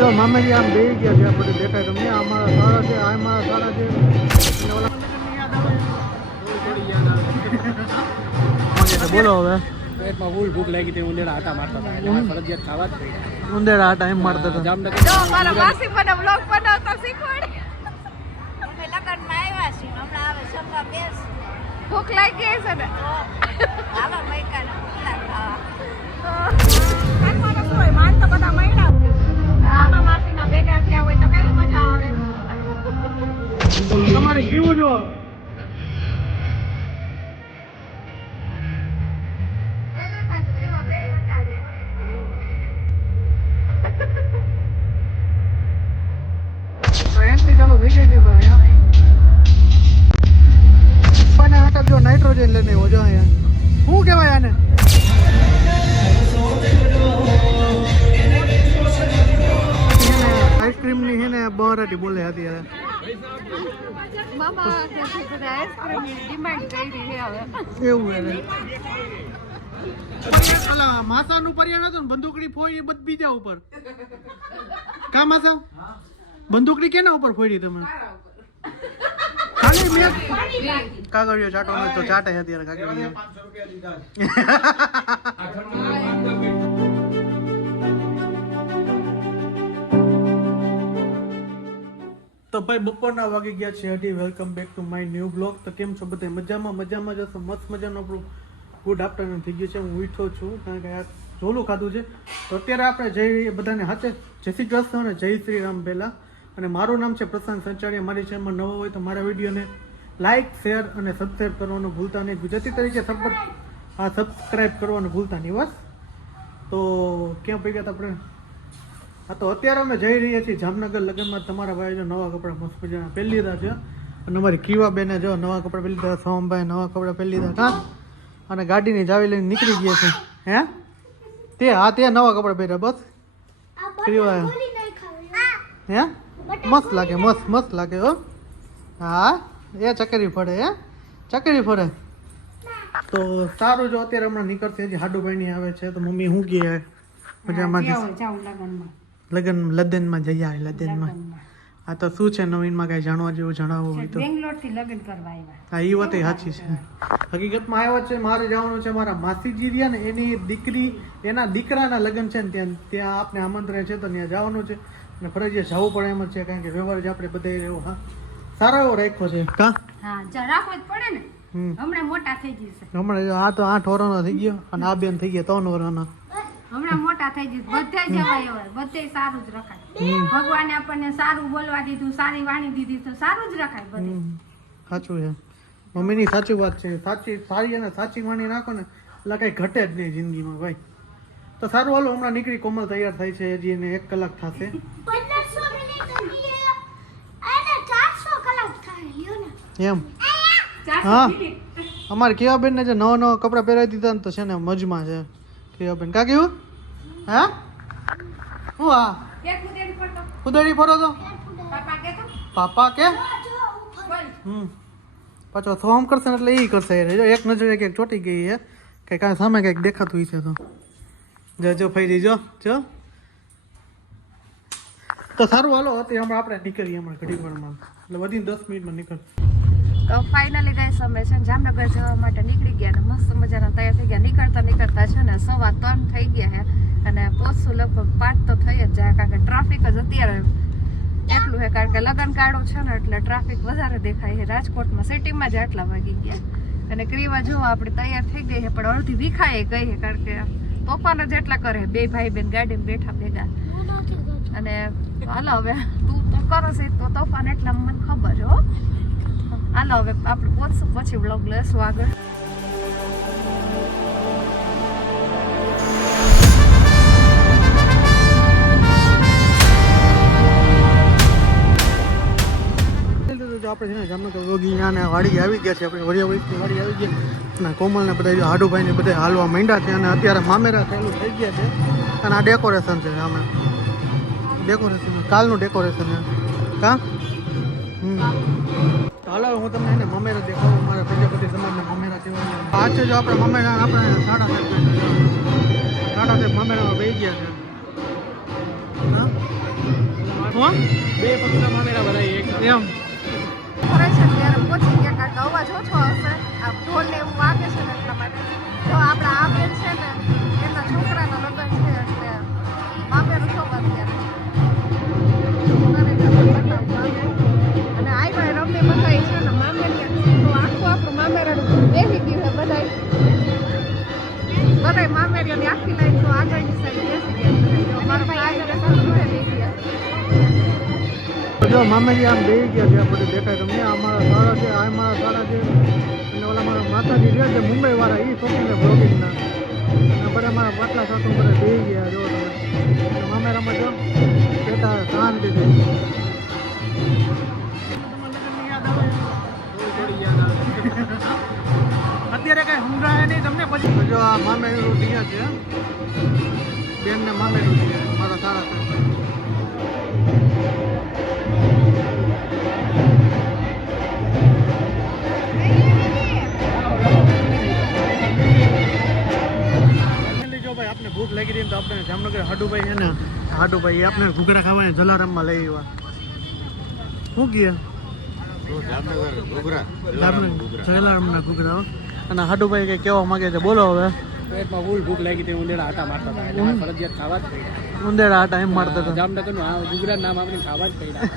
જો મામાજી આમ બે ગયા છે આપણે દેખાય તમને અમારા સાડા છે આ અમારા સાડા છે બોલો હવે પેટમાં ફૂલ ભૂખ લાગી હતી ઉંદેડા આટા મારતા હતા એટલે ફરજિયાત ખાવા જ પડી ઉંદેડા આટા એમ મારતા હતા જામનગર જો મારા માસી મને વ્લોગ બનાવતા શીખવાડી અમે લગનમાં આવ્યા છીએ હમણાં આવે સભા બેસ ભૂખ લાગી છે ને આવા મૈકાને ખાવાનું હોય માન તો બધા મૈડા આમાં માસીના ભેગા થયા હોય તો કઈ મજા આવે તમારે કેવું જો નાઇટ્રોજન લઈને આવ્યો જો અહીંયા શું કહેવાય આને આઈસ્ક્રીમ ની છે ને બહરાટી બોલે અત્યારે મામા આઈસ્ક્રીમ ની ડિમાન્ડ કરી છે હવે એવું એને ઓલા માસાનું પર્યાણ હતું ને બંદૂકડી ફોડી બધ બીજા ઉપર કા માસા બંદૂકડી કેના ઉપર ફોડી તમે ખાલી મેં કાગળિયો ચાટો હોય તો ચાટે અત્યારે કાગળિયો તો ભાઈ બપોરના વાગી ગયા છે હજી welcome back to my new blog તો કેમ છો બધા મજામાં જશો મસ્ત મજાનો આપણું ગુડ આફ્ટરનૂન થઈ ગયું છે હું ઉઠો છું કારણ કે આ ઝોલું ખાધું છે તો અત્યારે આપણે જય બધાને હાથે જય શ્રી કૃષ્ણ અને જય શ્રી રામ પહેલાં અને મારું નામ છે પ્રશાંત સંચાણી મારી ચેનલમાં નવો હોય તો મારા વિડીયોને લાઇક શેર અને સબસ્ક્રાઈબ કરવાનું ભૂલતા નહીં ગુજરાતી તરીકે સબસ્ક્રાઈબ કરવાનું ભૂલતા નહીં બસ તો ક્યાં પડી ગયા આપણે હા તો અત્યારે અમે જઈ રહ્યા છીએ જામનગર લગ્નમાં તમારા ભાઈ જો નવા કપડાં મસ્ત મજાના પહેરી લીધા છે અને અમારી કીવા બેને જો નવા કપડાં પહેરી લીધા સોમભાઈ નવા કપડાં પહેરી લીધા કાં અને ગાડીની ચાવી લઈને નીકળી ગયા છે હે તે હા તે નવા કપડાં પહેર્યા બસ કીવા હે મસ્ત લાગે મસ્ત લાગે હો હા એ ચકરી ફરે હે ચકરી ફરે તો સારું જો અત્યારે હમણાં નીકળશે હજી હાડુભાઈની આવે છે તો મમ્મી શું કહે મજામાં લગ્નમાં જઈ આવે લગ્નમાં આ તો શું છે નવીનમાં કઈ જાણવા જેવું જણાવવું હોય તો બેંગ્લોરથી લગ્ન કરવા આવ્યા હા એ વાત સાચી છે હકીકતમાં આવ્યા છે મારે જવાનું છે મારા માસીજી રહ્યા ને એની દીકરી એના દીકરાના લગ્ન છે ને ત્યાં આપણે આમંત્રણ છે તો ત્યાં જવાનું છે અને ફરજિયાત જવું પડે એમ જ છે કારણ કે વ્યવહાર આપણે બધે એવો હા સારો એવો રાખ્યો છે કા હા રાખવો જ પડે ને હમણાં મોટા થઈ જશે હમણાં આ તો 8 વર્ષનો થઈ ગયો અને આ બેન થઈ ગયા 3 વર્ષના હમણાં મોટા થઈ જશે બધે જવાય હવે બધે સારું જ રખાય ભગવાને આપણને સારું બોલવા દીધું સારી વાણી દીધી તો સારું જ રખાય બધે સાચું છે મમ્મીની સાચી વાત છે સારી અને સાચી વાણી નાખો ને એટલે કઈ ઘટે જ નહીં જિંદગીમાં ભાઈ તો સારું હાલો હમણાં નીકળી કોમલ તૈયાર થાય છે હજી એને 1 કલાક થશે એમ હા અમારે કેવા બેન ને જે નવા કપડા પહેરાવી દીધા ને તો છે ને મજમાં છે કેવા બેન કા કેવું હા હું હા કુદડી ફરો તો પાપા કે પાછો થોમ કરશે ને એટલે એ કરશે એક નજરે ક્યાંક ચોટી ગઈ છે કે કાંઈ સામે કંઈક દેખાતું છે તો જો ફરી જો તો સારું હાલો અત્યારે હમણાં આપણે નીકળીએ હમણાં ઘડી વારમાં એટલે વધીને 10 મિનિટમાં નીકળ તો ફાઇનલી ગાઈસ અમે છે જામનગર જવા માટે નીકળી ગયા અને મસ્ત મજાના તૈયાર થઈ ગયા નીકળતા છે ને 3:15 થઈ ગયા છે અને પહોંચશું લગભગ 5 તો થઈ જ જાય કારણ કે ટ્રાફિક જ અત્યારે એટલું છે કારણ કે લગ્ન કાળો છે ને એટલે ટ્રાફિક વધારે દેખાય છે રાજકોટમાં સિટીમાં જ આટલા વાગી ગયા અને ક્રીવા જો આપણે તૈયાર થઈ ગઈ છે પણ અડધી વિખાય ગઈ છે કારણ કે તોફાન જ એટલા કરે બે ભાઈ બેન ગાડીમાં બેઠા ભેગા અને હાલો હવે તું તો કરો છે તો તોફાન એટલા મને ખબર હો હાલો હવે આપણે પહોંચશું પછી વ્લોગ લેશું આગળ આપણે છે ને જામનગર યોગીને વાડી આવી ગયા છે આપણે વરિયાવઈની વાડી આવી ગયા અને કોમલને બધા હાડુભાઈને બધા હાલવા માંડ્યા છે અને અત્યારે મામેરા થયેલું થઈ ગયા છે અને આ ડેકોરેશન છે આમે ડેકોરેશન કાલનું ડેકોરેશન છે કા હાલો હું તમને એને મામેરા દેખાડું મારા પ્રજાપતિ સમાજના મામેરા કહેવાય આ છે જો આપણે મામેરા આપણે સાડા સાહેબ મામેરામાં બેસી ગયા છે હા હો બે પક્ષના મામેરા ભરાય એક સાથે. એમ ફરે છે ને ત્યારે પહોંચી ગયા કારણ કે અવાજ ઓછો હશે આ ઢોલ ને એવું વાગે છે ને એટલા માટે જો આપણા આ બેન છે ને એના છોકરાના લગ્ન છે એટલે મામેરું છો અત્યારે અને આઈ ભાઈ રમી બધાય છે ને મામેરિયા તો આખું આપણું મામેરાનું બેસી ગયું છે બધાય મામેરિયાની આખી લાઈન તો આગળની સાઈડ બેસી ગયા છે મારા ભાઈ આગળ બેસી ગયા જો મામેજી આમ બે ગયા છે આપણે દેખાય તમને આ મારા સાડા છે આ મારા સાડા છે અને ઓલા મારા માતાજી રહ્યા છે મુંબઈ વાળા એ શોખીને બ્લોગિંગના અને બધા મારા પાટલા સાસુ બધા બે ગયા જો તમે અને મામેરામાં જો બેટા શાંતિ છે અત્યારે કઈ સમજાય નહીં તમને પછી જો આ મામેરું દિયા છે બેન ને મામેરું દિયા મારા સારા છે જો ભાઈ આપણે ભૂખ લાગી રહી તો આપણે જામનગર હાડુભાઈ છે ને હાડુભાઈ આપણે ઘૂઘરા ખાવાની જલારામમાં લઈ આવ્યા શું કહે જલારામના ઘૂઘરા હો. અને હાડુભાઈ કઈ કહેવા માંગે છે બોલો હવે પેટમાં ફૂલ ભૂખ લાગી હતી ઉંદેડા આટા મારતા હતા એટલે મારે ફરજિયાત ખાવા જ પડ્યા. ઉંદેડા આટા એમ મારતા હતા જામનગરનું આ ગુજરાત નામ આપણે ખાવા જ પડ્યા.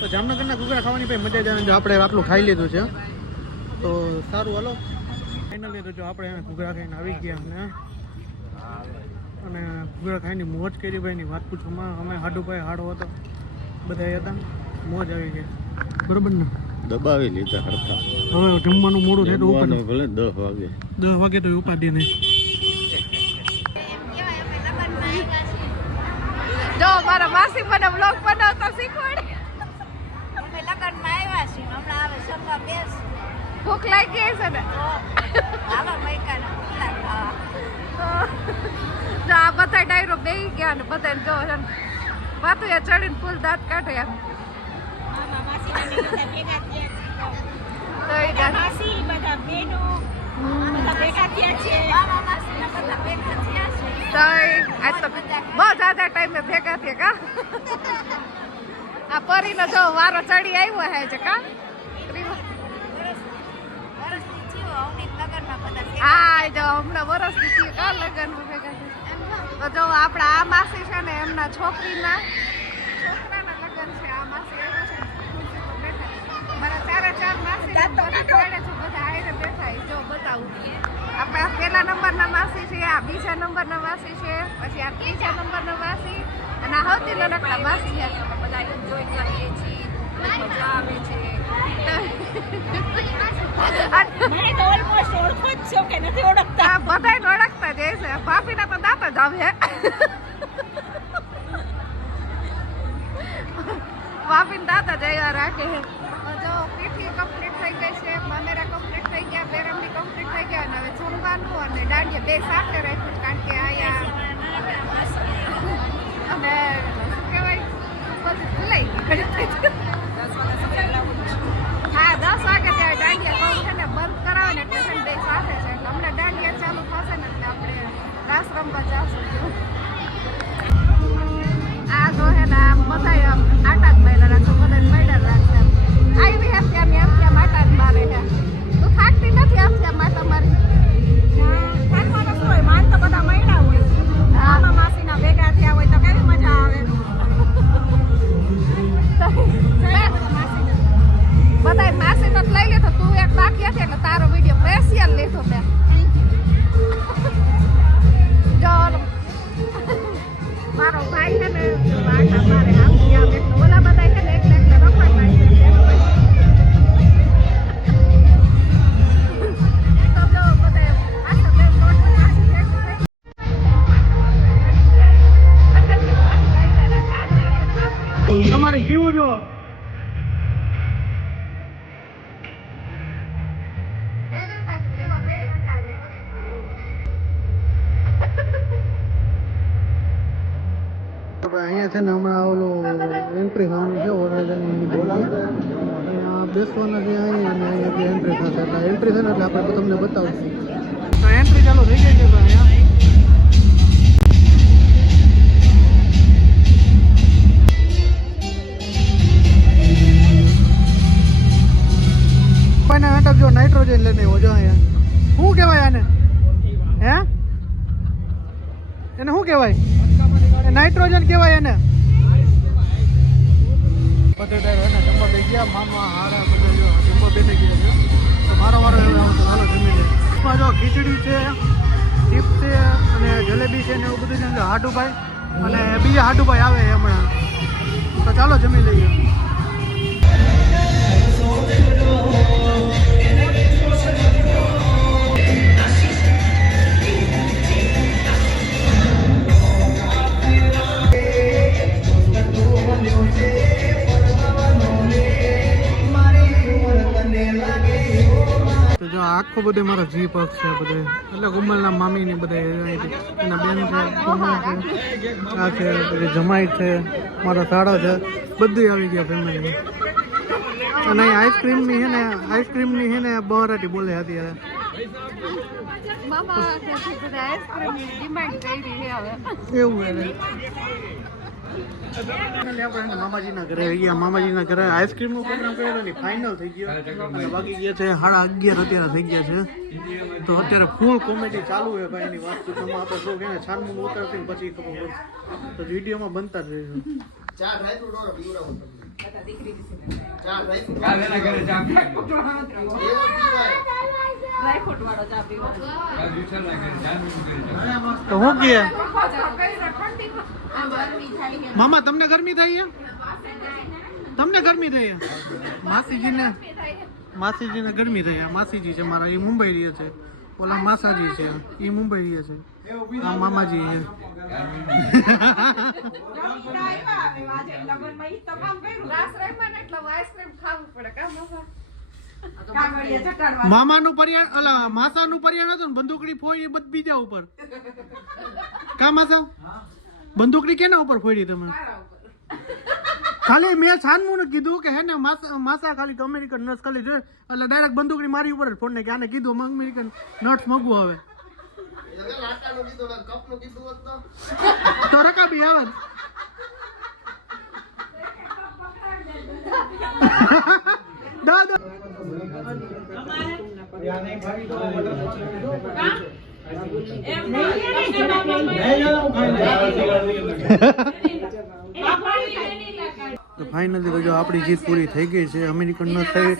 તો જામનગરના ઘૂઘરા ખાવાની ભાઈ મજા જ આવે જો આપણે આટલું ખાઈ લીધું છે તો સારું હાલો ફાઇનલી તો જો આપણે ઘૂઘરા ખાઈને આવી ગયા અને ઘૂઘરા ખાઈને મોજ કરી ભાઈની વાત પૂછવામાં અમે હાડુભાઈ હાડો હતો બધા હતા મોજ આવી ગઈ બરોબર ને દબાવી લીધા હરખા. હવે જમવાનું મોડું થાય તો ઉપર જમવાનું ભલે 10 વાગે 10 વાગે તો ઉપાધિ નહીં જો મારા માસી મને વ્લોગ બનાવતા શીખવાડે અમે લગનમાં આવ્યા છીએ હમણાં આવે સભા બેસ ભૂખ લાગી છે ને હાલો મૈકાને ખુલ્લા ખાવા જો આ બધા ડાયરો બેહી ગયા ને બધા જો છે ને વાતું એ ચડીને ફૂલ દાંત કાઢે એમ મામા માસી બધા ભેગા થયા તો એ છે માસી બધા બેનો બધા ભેગા થયા છે મામા માસી બધા ભેગા થયા છે તો આજ તો બહુ જાજા ટાઈમે ભેગા થયા કા આ પરીનો જો વારો ચડી આવ્યો હે છે કા વર્ષથી થયો અવની લગનમાં બધા ભેગા હા જો હમણાં વરસથી થયું કા લગ્નમાં ભેગા થયા તો જો આપણા આ માસી છે ને એમના છોકરાના લગ્ન છે આ માસી આવ્યો છે મારા ચાર માસી બધા છે બધા આઈને બેઠા છે જો બતાવું આપણા પહેલા નંબરના માસી છે આ બીજા નંબરના માસી છે પછી આ ત્રીજા નંબરના માસી અને આ સૌથી નાનકડા માસી છે બધા એન્જોય કરીએ છીએ મજા આવે છે મને તો ઓલમોસ્ટ ઓળખો જ છો કે નથી ઓળખતા આ બધાય ઓળખતા જ છે ભાભીના તો દાંત જ આવે ભાભીના દાંત જ આવ્યા રાખે જો પીઠી કમ્પ્લીટ થઈ ગઈ છે મામેરા કમ્પ્લીટ થઈ ગયા બેરમની કમ્પ્લીટ થઈ ગયા અને હવે જમવાનું અને દાંડિયા બે સાથે રાખ્યું કારણ કે આયા અને શું કહેવાય પછી ભૂલાઈ ગઈ હા 10 વાગે ત્યાં દાંડિયા કહું છે ને બંધ કરાવે ને એટલે બે સાથે છે એટલે હમણાં દાંડિયા ચાલુ થશે ને એટલે આપણે રાસ રમવા જાશું આ જો હે ને આમ બધા આટા જ માર્યા રાખો બધા માર્યા રાખશે આવી હે ત્યાં આમ ત્યાં આટા જ મારે છે તું થાકતી નથી આમ ત્યાં માતા મારી થાકવાનો શું હોય માન તો બધા મળ્યા હોય મામા માસીના ભેગા થયા હોય તો કેવી મજા આવે બધા માસીનો જ લઈ લેતો તું એક બાકી હતી એટલે તારો વિડીયો સ્પેશિયલ લેતો મેં જો મારો ભાઈ છે ને આટા મારે આમ ત્યાં એટલે ઓલા બધા છે ને એકલા રખડવા માંડે તો જો બધા આટા બે રોડ પર માસી તમારે કેવું જો અહીંયા છે ને હમણાં ઓલું એન્ટ્રી થવાનું છે ઓરેન્જની અહીંયા બેસવાના છે અહીંયા અને અહીંયાથી એન્ટ્રી થશે એટલે એન્ટ્રી છે ને એટલે આપણે તમને બતાવશું તો એન્ટ્રી ચાલુ થઈ ગઈ છે તો અહીંયા કહેવાય? નાઇટ્રોજન કહેવાય એને. બધે જમવા દઈ ગયા મામા હારા બધા જો જમવા બેઠી ગયા છે. તો મારો વારો હવે આવતો હાલો જમી લે. જો ખીચડી છે, ચીપ છે અને જલેબી છે ને એવું બધું છે. હાડુભાઈ અને બીજા હાડુભાઈ આવે હમણાં. તો ચાલો જમી લઈએ. તો જો આખો બધે મારો જી પગ છે બધે, એટલે ગુમલના મામી ને બધે એના બેન છે, ગુમલ છે, આ છે પછી જમાઈ છે, મારો સાડો છે, બધું આવી ગયા ફેમિલી. અને અહીં આઈસ્ક્રીમની છે ને આઈસ્ક્રીમની છે ને બહરાટી બોલે અત્યારે. મામા આઈસ્ક્રીમની ડિમાન્ડ કરી છે હવે. એવું છે આપણે મામાજીના ઘરે આવી ગયા. મામાજીના ઘરે આઈસ્ક્રીમનો પ્રોગ્રામ કરેલો ને ફાઇનલ થઈ ગયો અને વાગી ગયા છે 11:30 અત્યારે થઈ ગયા છે. તો અત્યારે ફૂલ કોમેડી ચાલુ છે ભાઈ. એની વાત તો આપણે શું કે છાનમું ઉતરતી ને પછી ખબર પડે. તો વિડીયોમાં બનતા જ રહીશું. તો હું કે મામા તમને ગરમી થઈ છે? તમને ગરમી થઈ છે? માસીજીને ગરમી થઈ છે. માસીજી છે મારા, એ મુંબઈ રહે છે. ઓલા માસાજી છે એ મુંબઈ રહે છે. આ મામાજી છે. મામાનું પર્યાણ અલા માસાનું પર્યાણ હતું ને બંદૂકડી ફોડી બધ બીજા ઉપર. કા માસા બંદૂકડી કેના ઉપર ફોડી તમે? ખાલી મેં છાનમું ને કીધું કે હે ને માસા ખાલી અમેરિકન નટ્સ ખાલી જોઈ એટલે ડાયરેક્ટ બંદૂકડી મારી ઉપર જ ફોડ ને કે આને કીધું અમેરિકન નટ્સ મગવું આવે તો રકાબી આવે. દાદા તો ફાઇનલી તો જો આપણી જીત પૂરી થઈ ગઈ છે. અમેરિકન નટ્સ થઈ,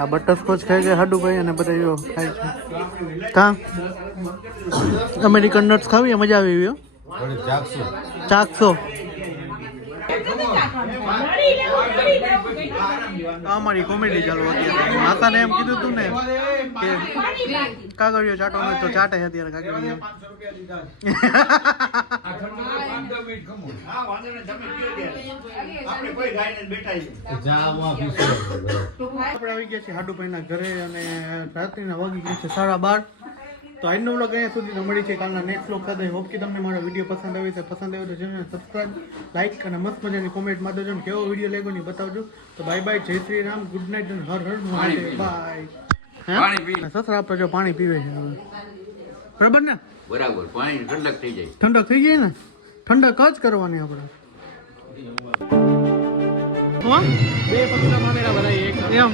આ બટરસ્કોચ ખાય છે હાડુભાઈ અને બધા જો ખાય છે. કા અમેરિકન નટ્સ ખાવી મજા આવી હો. ચાખશો? અમારી કોમેડી ચાલુ અત્યારે. માતાને એમ કીધું તું ને કે કાગળિયો ચાટો હોય તો ચાટે અત્યારે કાગળિયો. આપણે આવી ગયા છીએ હાડુભાઈના ઘરે અને રાત્રિના વાગી ગયા છે 12:30. તો આજનો વ્લોગ અહીંયા સુધી મળી છે. કાલના નેક્સ્ટ વ્લોગ સાથે હોપ કે તમને મારો વિડીયો પસંદ આવે છે. પસંદ આવ્યો તો ચેનલને સબસ્ક્રાઇબ, લાઇક અને મસ્ત મજાની કોમેન્ટ માં દેજો ને કેવો વિડીયો લાગ્યો ને બતાવજો. તો બાય બાય, જય શ્રી રામ, ગુડ નાઇટ અને હર હર મહાદેવ. બાય. સસરા આપણે જો પાણી પીવે છે હવે. બરાબર ને? બરાબર, પાણી ઠંડક થઈ જાય. ઠંડક થઈ જાય ને? ઠંડક જ કરવાની આપણે. હો? 2 પગલા મામેરા ભરાય એક એમ